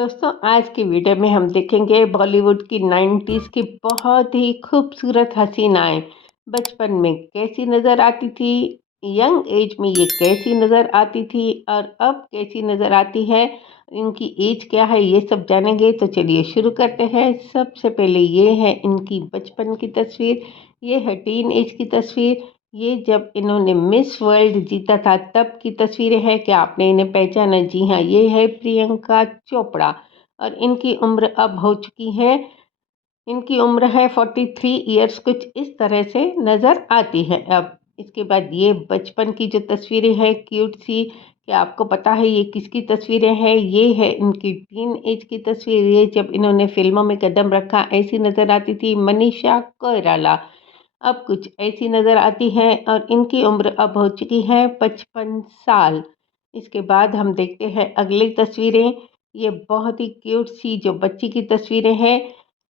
दोस्तों आज की वीडियो में हम देखेंगे बॉलीवुड की 90s की बहुत ही खूबसूरत हसीनाएं बचपन में कैसी नज़र आती थी, यंग एज में ये कैसी नज़र आती थी और अब कैसी नज़र आती है। इनकी एज क्या है ये सब जानेंगे, तो चलिए शुरू करते हैं। सबसे पहले ये है इनकी बचपन की तस्वीर, ये है टीन एज की तस्वीर। ये जब इन्होंने मिस वर्ल्ड जीता था तब की तस्वीरें हैं। क्या आपने इन्हें पहचाना? जी हाँ, ये है प्रियंका चोपड़ा और इनकी उम्र अब हो चुकी है, इनकी उम्र है 43 इयर्स, कुछ इस तरह से नज़र आती है। अब इसके बाद ये बचपन की जो तस्वीरें हैं क्यूट सी, क्या आपको पता है ये किसकी तस्वीरें हैं? ये है इनकी टीन एज की तस्वीर। ये जब इन्होंने फिल्मों में कदम रखा ऐसी नज़र आती थी मनीषा कोइराला, अब कुछ ऐसी नज़र आती हैं और इनकी उम्र अब हो चुकी है 55 साल। इसके बाद हम देखते हैं अगली तस्वीरें। ये बहुत ही क्यूट सी जो बच्ची की तस्वीरें हैं,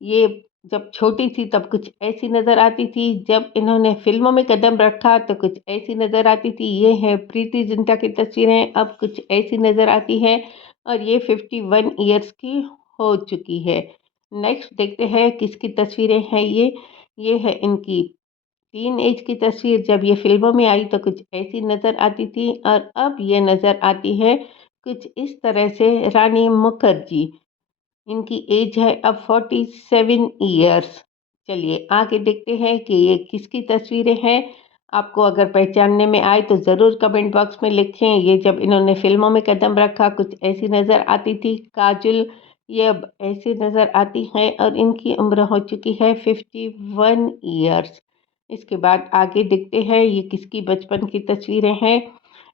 ये जब छोटी थी तब कुछ ऐसी नज़र आती थी, जब इन्होंने फिल्मों में कदम रखा तो कुछ ऐसी नज़र आती थी। ये है प्रीति जिंटा की तस्वीरें, अब कुछ ऐसी नज़र आती हैं और ये 51 ईयर्स की हो चुकी है। नेक्स्ट देखते हैं किसकी तस्वीरें हैं ये है इनकी टीन एज की तस्वीर। जब ये फिल्मों में आई तो कुछ ऐसी नज़र आती थी और अब ये नज़र आती है कुछ इस तरह से। रानी मुखर्जी, इनकी एज है अब 47 ईयर्स। चलिए आगे देखते हैं कि ये किसकी तस्वीरें हैं। आपको अगर पहचानने में आए तो ज़रूर कमेंट बॉक्स में लिखें। ये जब इन्होंने फिल्मों में कदम रखा कुछ ऐसी नज़र आती थी काजल, ये अब ऐसी नज़र आती हैं और इनकी उम्र हो चुकी है 51 ईयर्स। इसके बाद आगे देखते हैं ये किसकी बचपन की तस्वीरें हैं।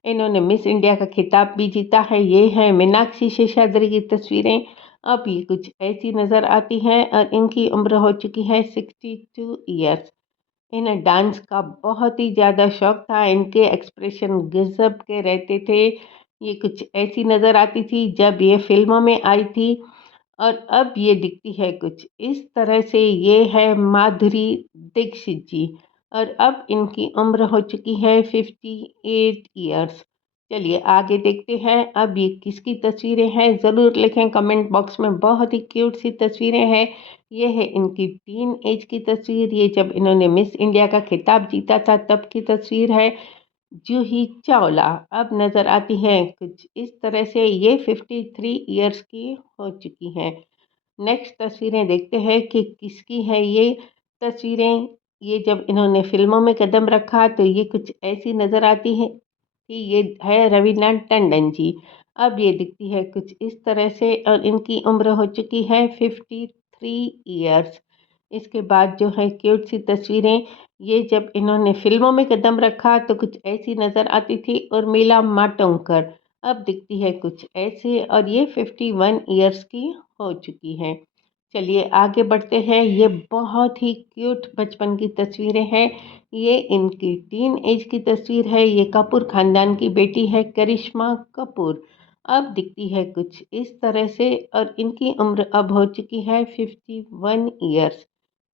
इन्होंने मिस इंडिया का खिताब भी जीता है। ये है मीनाक्षी शेषाद्री की तस्वीरें, अब ये कुछ ऐसी नज़र आती हैं और इनकी उम्र हो चुकी है 62 ईयर्स। इन्हें डांस का बहुत ही ज़्यादा शौक था, इनके एक्सप्रेशन गजब के रहते थे। ये कुछ ऐसी नज़र आती थी जब ये फिल्मों में आई थी और अब ये दिखती है कुछ इस तरह से। ये है माधुरी दीक्षित जी और अब इनकी उम्र हो चुकी है 58 ईयर्स। चलिए आगे देखते हैं अब ये किसकी तस्वीरें हैं, ज़रूर लिखें कमेंट बॉक्स में। बहुत ही क्यूट सी तस्वीरें हैं। ये है इनकी टीन एज की तस्वीर, ये जब इन्होंने मिस इंडिया का खिताब जीता था तब की तस्वीर है। जूही चावला अब नज़र आती हैं कुछ इस तरह से। ये 53 ईयर्स की हो चुकी हैं। नेक्स्ट तस्वीरें देखते हैं कि किसकी है ये तस्वीरें। ये जब इन्होंने फिल्मों में कदम रखा तो ये कुछ ऐसी नज़र आती है कि ये है रवीना टंडन जी, अब ये दिखती है कुछ इस तरह से और इनकी उम्र हो चुकी है 53 ईयर्स। इसके बाद जो है क्यूट सी तस्वीरें, ये जब इन्होंने फिल्मों में कदम रखा तो कुछ ऐसी नज़र आती थी। उर्मिला मातोंडकर अब दिखती है कुछ ऐसे और ये 51 ईयर्स की हो चुकी हैं। चलिए आगे बढ़ते हैं। ये बहुत ही क्यूट बचपन की तस्वीरें हैं। ये इनकी टीन एज की तस्वीर है। ये कपूर खानदान की बेटी है करिश्मा कपूर, अब दिखती है कुछ इस तरह से और इनकी उम्र अब हो चुकी है 51 ईयर्स।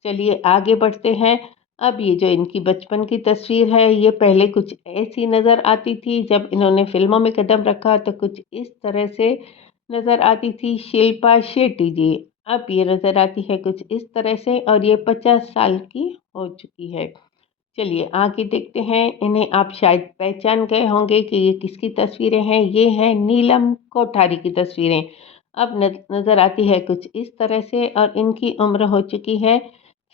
चलिए आगे बढ़ते हैं। अब ये जो इनकी बचपन की तस्वीर है, ये पहले कुछ ऐसी नज़र आती थी, जब इन्होंने फिल्मों में कदम रखा तो कुछ इस तरह से नज़र आती थी। शिल्पा शेट्टी जी, अब ये नज़र आती है कुछ इस तरह से और ये 50 साल की हो चुकी है। चलिए आगे देखते हैं। इन्हें आप शायद पहचान गए होंगे कि ये किसकी तस्वीरें हैं। ये है नीलम कोठारी की तस्वीरें, अब नज़र आती है कुछ इस तरह से और इनकी उम्र हो चुकी है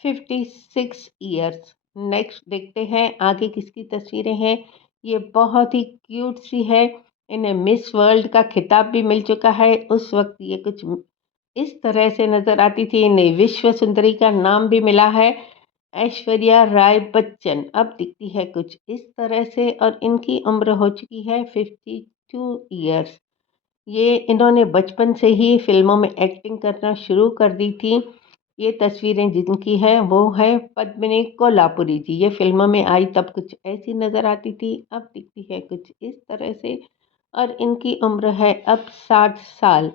56 ईयर्स। नेक्स्ट देखते हैं आगे किसकी तस्वीरें हैं। ये बहुत ही क्यूट सी है। इन्हें मिस वर्ल्ड का खिताब भी मिल चुका है। उस वक्त ये कुछ इस तरह से नज़र आती थी। इन्हें विश्व सुंदरी का नाम भी मिला है। ऐश्वर्या राय बच्चन अब दिखती है कुछ इस तरह से और इनकी उम्र हो चुकी है 52 ईयर्स। ये इन्होंने बचपन से ही फिल्मों में एक्टिंग करना शुरू कर दी थी। ये तस्वीरें जिनकी है वो है पद्मिनी कोल्हापुरी जी। ये फिल्मों में आई तब कुछ ऐसी नज़र आती थी, अब दिखती है कुछ इस तरह से और इनकी उम्र है अब 60 साल।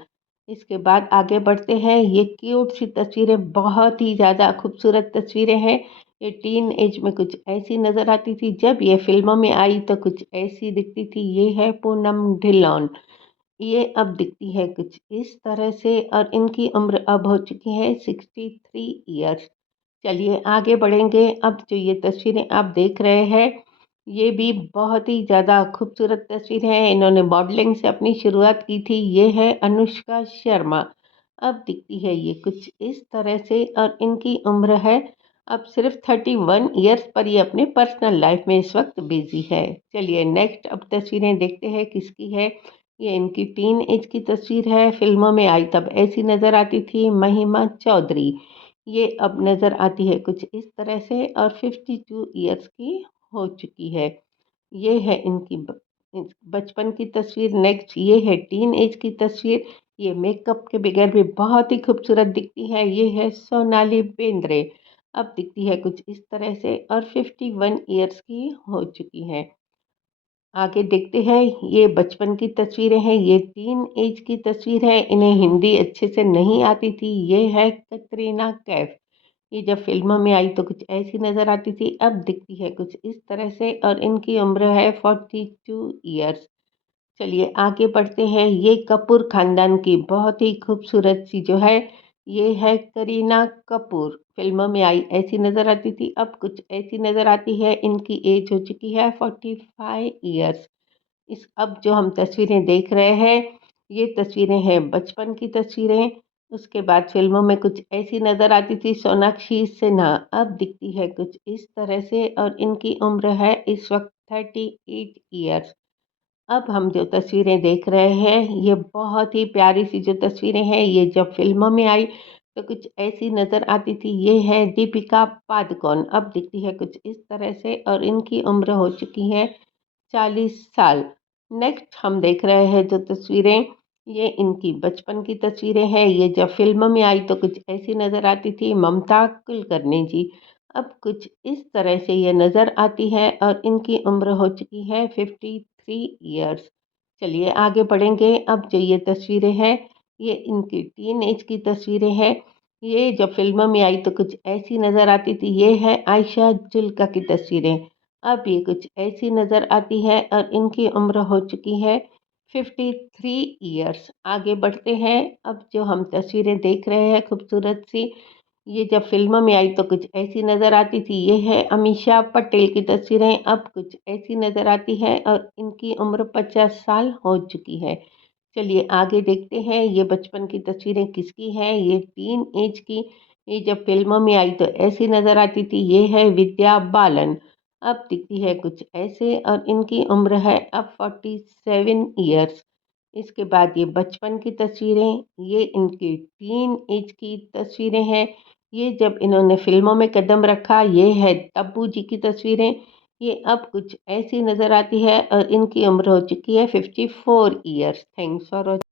इसके बाद आगे बढ़ते हैं। ये क्यूट सी तस्वीरें बहुत ही ज़्यादा खूबसूरत तस्वीरें हैं। ये टीन एज में कुछ ऐसी नज़र आती थी, जब ये फिल्मों में आई तो कुछ ऐसी दिखती थी। ये है पूनम ढिल्लोन, ये अब दिखती है कुछ इस तरह से और इनकी उम्र अब हो चुकी है 63 ईयर्स। चलिए आगे बढ़ेंगे। अब जो ये तस्वीरें आप देख रहे हैं, ये भी बहुत ही ज़्यादा खूबसूरत तस्वीर है। इन्होंने मॉडलिंग से अपनी शुरुआत की थी। ये है अनुष्का शर्मा। अब दिखती है ये कुछ इस तरह से और इनकी उम्र है अब सिर्फ 31 ईयर्स पर। ये अपने पर्सनल लाइफ में इस वक्त बिजी है। चलिए नेक्स्ट अब तस्वीरें देखते हैं किसकी है। ये इनकी टीन एज की तस्वीर है। फिल्मों में आई तब ऐसी नज़र आती थी महिमा चौधरी। ये अब नज़र आती है कुछ इस तरह से और 52 ईयर्स की हो चुकी है। ये है इनकी बचपन की तस्वीर। नेक्स्ट ये है टीन एज की तस्वीर। ये मेकअप के बगैर भी बहुत ही खूबसूरत दिखती है। ये है सोनाली बेंद्रे। अब दिखती है कुछ इस तरह से और 51 ईयर्स की हो चुकी है। आगे देखते हैं। ये बचपन की तस्वीरें हैं। ये टीन एज की तस्वीर है। इन्हें हिंदी अच्छे से नहीं आती थी। ये है कटरीना कैफ। ये जब फ़िल्मों में आई तो कुछ ऐसी नज़र आती थी। अब दिखती है कुछ इस तरह से और इनकी उम्र है 42 ईयर्स। चलिए आगे बढ़ते हैं। ये कपूर ख़ानदान की बहुत ही खूबसूरत सी जो है, ये है करीना कपूर। फ़िल्मों में आई ऐसी नज़र आती थी, अब कुछ ऐसी नज़र आती है। इनकी एज हो चुकी है 45 ईयर्स। इस अब जो हम तस्वीरें देख रहे हैं, ये तस्वीरें हैं बचपन की तस्वीरें। उसके बाद फ़िल्मों में कुछ ऐसी नज़र आती थी सोनाक्षी सिन्हा। अब दिखती है कुछ इस तरह से और इनकी उम्र है इस वक्त 38 ईयर्स। अब हम जो तस्वीरें देख रहे हैं, ये बहुत ही प्यारी सी जो तस्वीरें हैं, ये जब फ़िल्मों में आई तो कुछ ऐसी नज़र आती थी। ये है दीपिका पादुकोण। अब दिखती है कुछ इस तरह से और इनकी उम्र हो चुकी है 40 साल। नेक्स्ट हम देख रहे हैं जो तस्वीरें, ये इनकी बचपन की तस्वीरें हैं। ये जब फ़िल्म में आई तो कुछ ऐसी नज़र आती थी ममता कुलकर्णी जी। अब कुछ इस तरह से ये नज़र आती है और इनकी उम्र हो चुकी है 53 ईयर्स। चलिए आगे बढ़ेंगे। अब जो ये तस्वीरें हैं, ये इनकी टीन एज की तस्वीरें हैं। ये जब फ़िल्मों में आई तो कुछ ऐसी नज़र आती थी। ये है आयशा जुल्का की तस्वीरें। अब ये कुछ ऐसी नज़र आती है और इनकी उम्र हो चुकी है 53 ईयर्स। आगे बढ़ते हैं। अब जो हम तस्वीरें देख रहे हैं खूबसूरत सी, ये जब फ़िल्मों में आई तो कुछ ऐसी नज़र आती थी। ये है अमीषा पटेल की तस्वीरें। अब कुछ ऐसी नज़र आती है और इनकी उम्र 50 साल हो चुकी है। चलिए आगे देखते हैं। ये बचपन की तस्वीरें किसकी हैं? ये टीन एज की। ये जब फ़िल्मों में आई तो ऐसी नज़र आती थी। ये है विद्या बालन। अब दिखती है कुछ ऐसे और इनकी उम्र है अब 47 ईयर्स। इसके बाद ये बचपन की तस्वीरें, ये इनकी टीन एज की तस्वीरें हैं। ये जब इन्होंने फ़िल्मों में कदम रखा। ये है तब्बू जी की तस्वीरें। ये अब कुछ ऐसी नज़र आती है और इनकी उम्र हो चुकी है 54 ईयर्स। Thanks for watching.